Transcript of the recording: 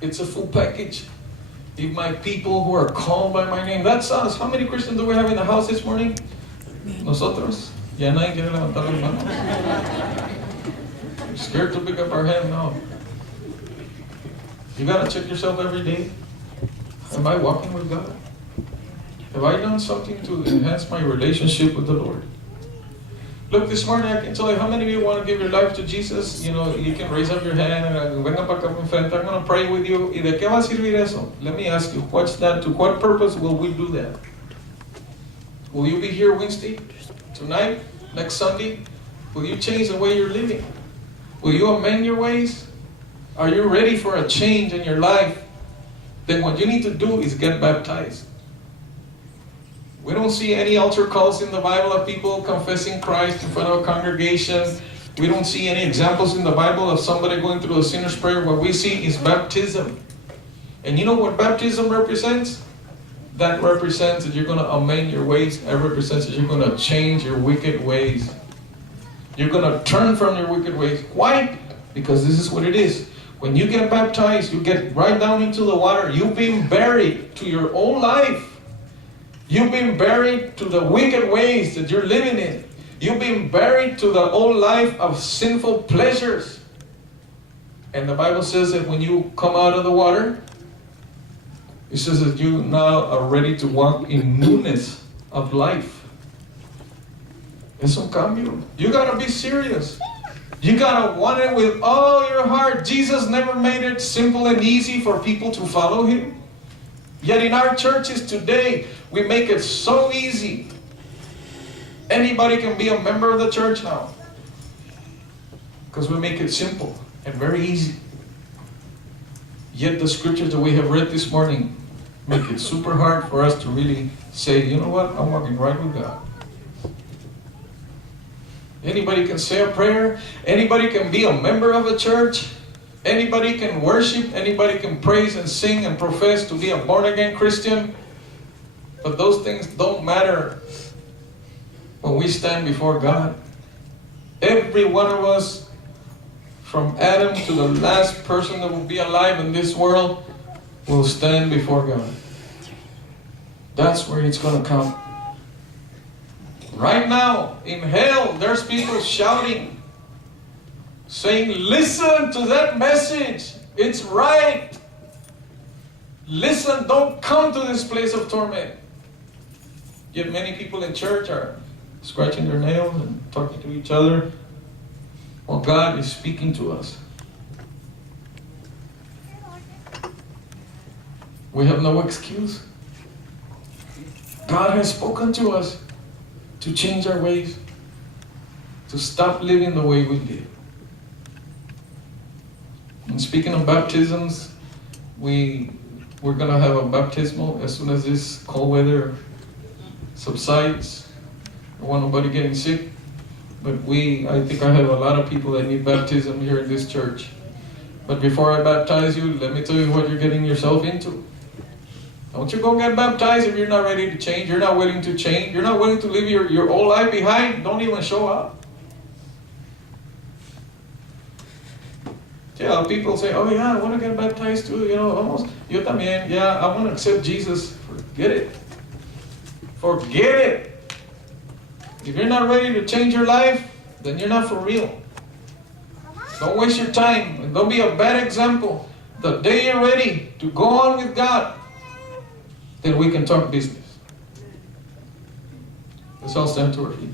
It's a full package. If my people who are called by my name, that's us. How many Christians do we have in the house this morning? Nosotros. Ya nadie quiere levantar las manos. You're scared to pick up our hand? No. You gotta check yourself every day. Am I walking with God? Have I done something to enhance my relationship with the Lord? Look, this morning I can tell you, how many of you want to give your life to Jesus? You know, you can raise up your hand and venga para acá enfrente. I'm going to pray with you. ¿Y de qué va a servir eso? Let me ask you, what's that? To what purpose will we do that? Will you be here Wednesday, tonight, next Sunday? Will you change the way you're living? Will you amend your ways? Are you ready for a change in your life? Then what you need to do is get baptized. We don't see any altar calls in the Bible of people confessing Christ in front of a congregation. We don't see any examples in the Bible of somebody going through a sinner's prayer. What we see is baptism. And you know what baptism represents? That represents that you're going to amend your ways. That represents that you're going to change your wicked ways. You're going to turn from your wicked ways. Why? Because this is what it is. When you get baptized, you get right down into the water. You've been buried to your own life. You've been buried to the wicked ways that you're living in. You've been buried to the old life of sinful pleasures. And the Bible says that when you come out of the water, it says that you now are ready to walk in newness of life. Es un cambio. You gotta be serious. You gotta want it with all your heart. Jesus never made it simple and easy for people to follow Him. Yet in our churches today, we make it so easy. Anybody can be a member of the church now. Because we make it simple and very easy. Yet the scriptures that we have read this morning make it super hard for us to really say, you know what, I'm walking right with God. Anybody can say a prayer. Anybody can be a member of a church. Anybody can worship. Anybody can praise and sing and profess to be a born-again Christian. But those things don't matter when we stand before God. Every one of us, from Adam to the last person that will be alive in this world, will stand before God. That's where it's going to come. Right now, in hell, there's people shouting, saying, listen to that message. It's right. Listen, don't come to this place of torment. Yet many people in church are scratching their nails and talking to each other while God is speaking to us. We have no excuse. God has spoken to us to change our ways, to stop living the way we live. And speaking of baptisms, we're going to have a baptismal as soon as this cold weather subsides. I don't want nobody getting sick, but I think I have a lot of people that need baptism here in this church. But before I baptize you, let me tell you what you're getting yourself into. Don't you go get baptized if you're not ready to change. You're not willing to change. You're not willing to leave your old life behind. Don't even show up. Yeah, people say, oh yeah, I want to get baptized too. You know, almost. Yo también. Yeah, I want to accept Jesus. Forget it. Forget it. If you're not ready to change your life, then you're not for real. Don't waste your time. And don't be a bad example. The day you're ready to go on with God, then we can talk business. Let's all stand to our feet.